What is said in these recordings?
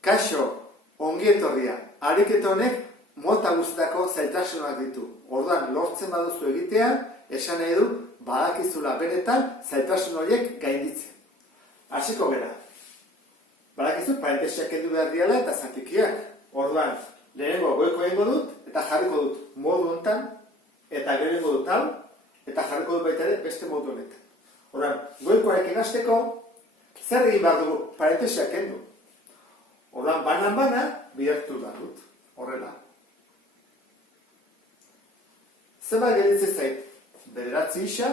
Kaixo, ongi etorria. Ariketa honek mota guztietako zailtasunak ditu. Orduan, lortzen baduzu egitea, esan nahi du, badakizula benetan zailtasun horiek gainditzen. Hasiko gera. Badakizu, parentesiak kendu behar diala eta zatikiak. Orduan, lehenengo goiko egingo dut, eta jarriko dut modu honetan, eta gero egingo dut hau, eta jarriko dut baita ere beste modu honetan. Orduan, goikoarekin hasteko, zer egin behar dugu parentesiak kendu? Orduan, banan-bana, bidertu behar dut. Horrela. Zenbat gelditzen zait? 9 isa,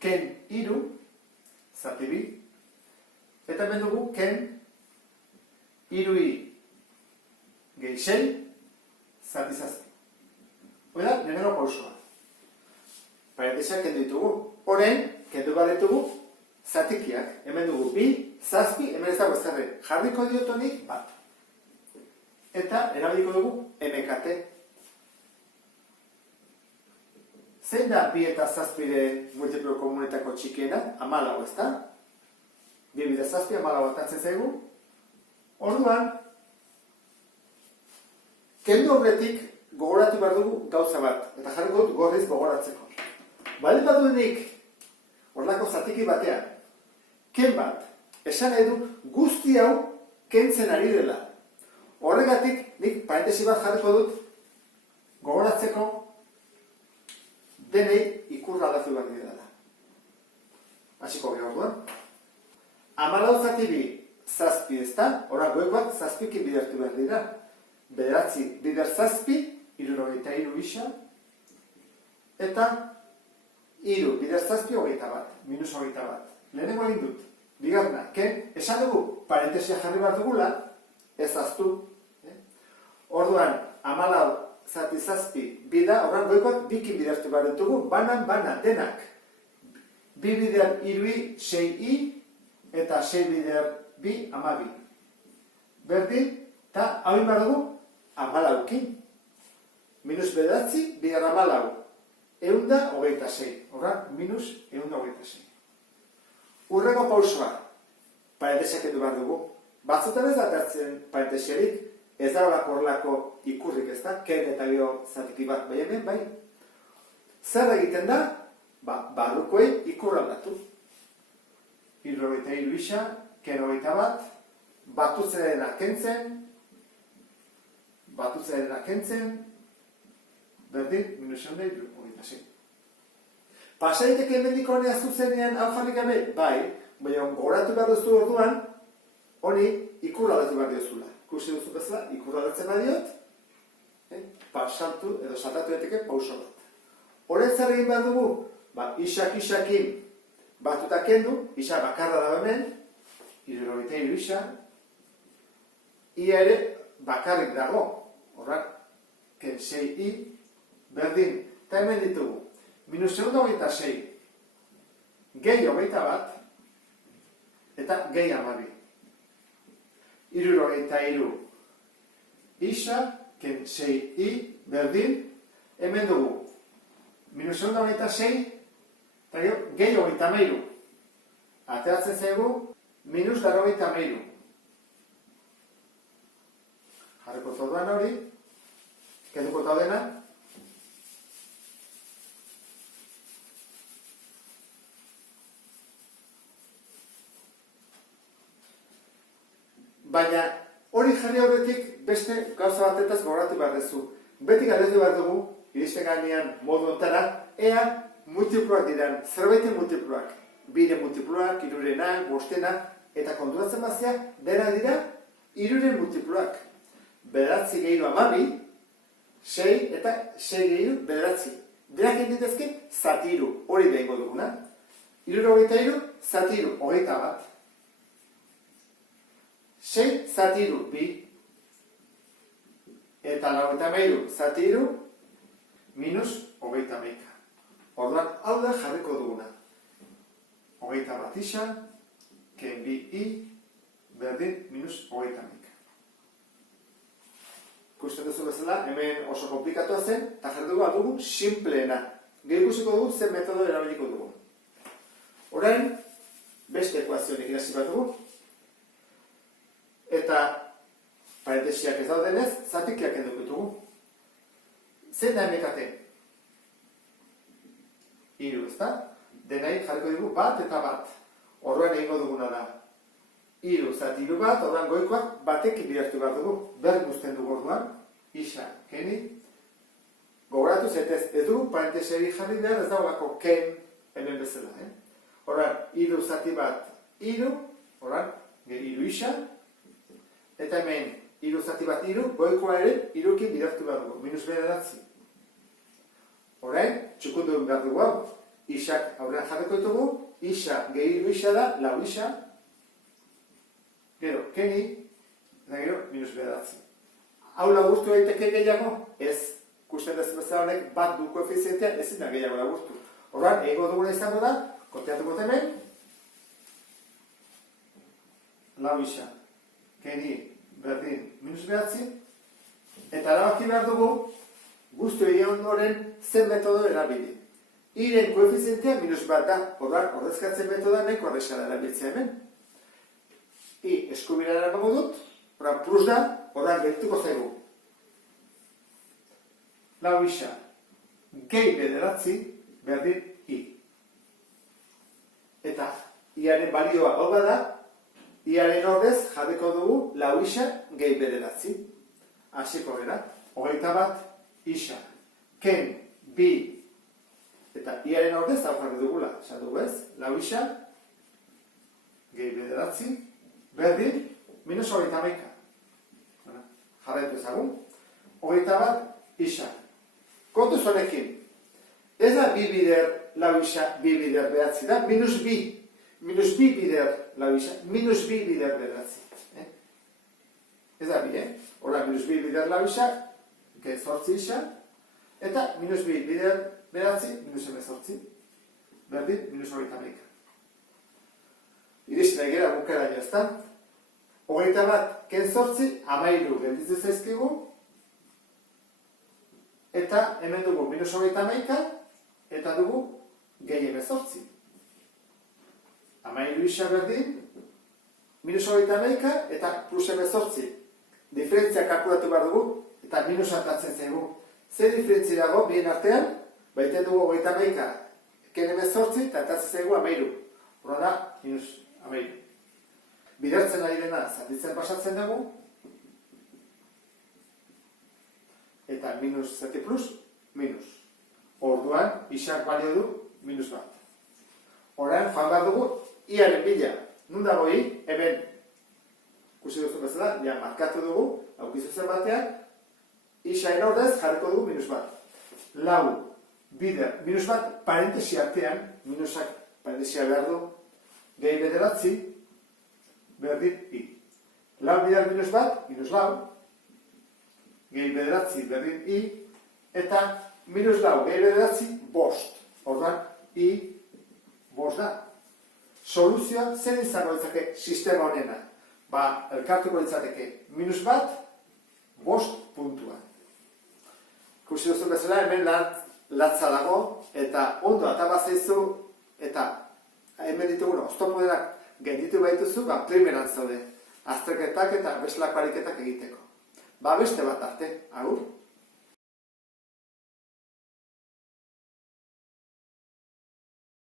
ken 3, zati 2, eta hemen dugu ken 3i gehi 6, zati 7. Hori da, lehenengo pausoa. Parentesiak kendu ditugu. Orain, kendu behar ditugu zatikiak. Hemen dugu 2, 7, hemen ez dago ezarri. Jarriko diot honik bat. Eta erabiliko dugu MKT. Zein da 2 eta 7 multiplo komunetako txikiena? 14, ez da? 2 eta 7, 14 atatzen zaigu. Orduan, kendu horretik gogoratu behar dugu gauza bat. Eta jarriko dut gorriz gogoratzeko. Baldin baduenik horlako zatiki batean, ken bat, esan nahi du guzti hau kentzen ari dela. Horregatik, nik parentesi bat jarriko dut gogoratzeko denei ikurra aldatu behar dira. Hasiko gara orduan. 14 zati 2, 7 ez da, horrak goikoak 7 bidertu behar dira. 9 bider 7, 73 isa, eta 3 bider 7, 21, minus 21. Lehenengo egin dut. Bigarna, ken, esan dugu parentesia jarri behar dugula, ez aztu. Orduan, 14 zati 7 bida, horran goikoak 2 bidertu behar ditugu, banan, denak. 2 bider 3i, 6i, eta 6 bider 2, 12. Berdin, eta hau behar dugu, 14kin. Minus 9, bider 14. 126. Horran, minus 126. Urrengo pausoa, parentesiak kendu behar dugu. Batzutan ez datartzen parentesiarik, ez da horlako ikurrik ez da, ken eta gero zatiki bat bai hemen, bai. Zer egiten da? Barrukoei ikur aldatu. 73 isa, ken 21, batuzerena kentzen, berdin, minus 126. Pasaiteke hemendik honea zuzenean hau jarri gabe? Bai, baina gogoratu behar duzu orduan, honi ikur aldatu behar diozula. Ikusi duzu bezala, ikur aldatzen badiot, pasatu edo saltatu daiteke pauso bat. Horren zer egin behar dugu? Isakin batuta kendu, isa bakarra da hemen, 73 isa, ia ere bakarrik dago, horrak, ken 6i, berdin, eta hemen ditugu. Minus 126, gehi 21, eta gehi 12. 73 isa, ken 6i, berdin, hemen dugu. Minus 126, eta gehi 23. Ateratzen zaigu, minus 23. Jarriko zorduan hori, kenduko taudena, baina hori jarri horretik beste gauza batetaz gogoratu behar duzu. Beti galdetu behar dugu, iristen gainean modu ontara, ea multiploak diran, zerbaiten multiploak. 2 multiploak, 3renak, 5renak, eta konturatzen bazea, dena dira 3 multiploak. 9 gehi 12, 6 eta 6 gehi 9. Denak egitezke zati 3, hori behingo duguna. 73, zati 3, 21. 6 zati 3, 2, eta 93 zati 3, minus 21. Orduan, hau da jarriko duguna. 21 isa, ken 2i, berdin, minus 21. Ikusten duzu bezala, hemen oso komplikatua zen, eta jarri dugu simpleena. Gero ikusiko dugu zen metodo erabiliko dugu. Orain, beste ekuazionik irasi bat dugu. eta parentesiak ez daudenez, zatikiak kenduko ditugu. Zein da emekate? 3, ezta? Denai jarriko dugu bat eta bat. Orduan egingo duguna da. 3 zati 3 bat, orduan goikoak batekin bidertu behar dugu. Berdin uzten dugu orduan. Isa, keni. Gogoratu zetez, ez dugu parentesiari jarri behar ez dagoako ken hemen bezala. Orduan, 3 zati bat 3, orduan, 3 isa. Eta hemen, 3 zati bat 3, goikoa ere 3kin bidertu behar dugu. Minus bederatzi. Orain, txukundu behar dugu hau. Isak aurrean jarriko ditugu, isa gehi 3 isa da, 4 isa. Gero, keni, eta gero, minus bederatzi. Hau laburtu daiteke gehiago? Ez. Kusten dezu bezala honek bat du koefizientea, ezin da gehiago laburtu. Orduan, egingo duguna izango da, konteatuko hemen, 4 isa. Keni, berdin, minus bederatzi. Eta erabaki behar dugu, guztu egin ondoren zen metodo erabili. Iren koefizientea minus bat da, orduan, ordezkatzen metoda neko horrexan erabiltzea hemen. I eskubira eramango dut, orduan, plus da, orduan, gertuko zaigu. 4 isa, gehi bederatzi, berdin, I. Eta, iaren balioa hau bada, iaren ordez jarriko dugu 4 isa, gehi bederatzi. Hasiko gara, 21 isa, ken, bi, eta iaren ordez hau jarri dugula, esan dugu ez, 4 isa, gehi bederatzi, berdin, minus 21. Jarraitu ezagun, 21 isa. Kontuz honekin, ez da bi bider 4 isa, bi bider behatzi da, minus bi. Minus bi bider 4 isa, minus bi bider behatzi. Ez da bi, Hora, minus bi bider 4 isa, zortzi isa, eta minus bi bider behatzi, minus 18. Berdin, minus 21. Iristen egera bukera jo ezta. 21 ken zortzi, 13 gelditzen zaizkigu, eta hemen dugu minus 21, eta dugu gehi 18. 13 isa berdin, minus 21, eta plus 18. Diferentzia kalkulatu behar dugu, eta minus atatzen zaigu. Zer diferentzi dago, bien artean, baiten dugu 21, ken 18, eta atatzen zaigu 13. Hora da, minus 13. Bidertzen ari dena zatitzen pasatzen dugu, eta minus zati plus, minus. Orduan, isak balio du, minus bat. Orain, joan behar dugu, iaren bila. Nun dago i, hemen, kusi duzu bezala, ja markatu dugu, aukizuzen batean, isaen ordez jarriko dugu minus bat. 4 bider, minus bat, parentesi artean, minusak parentesia behar du, gehi bederatzi, berdin I. 4 bider minus bat, minus 4, gehi bederatzi, berdin I, eta minus 4, gehi bederatzi, bost. Orduan, I, bost da. Soluzioa zen izango ditzake sistema honena. Elkartuko ditzateke minus bat, bost puntua. Ikusi duzu bezala, hemen latza dago, eta ondo atabazaizu, eta hemen ditugun oztopo denak genditu baituzu, primeran zaude. Azterketak eta bestelako ariketak egiteko. Beste bat arte, agur.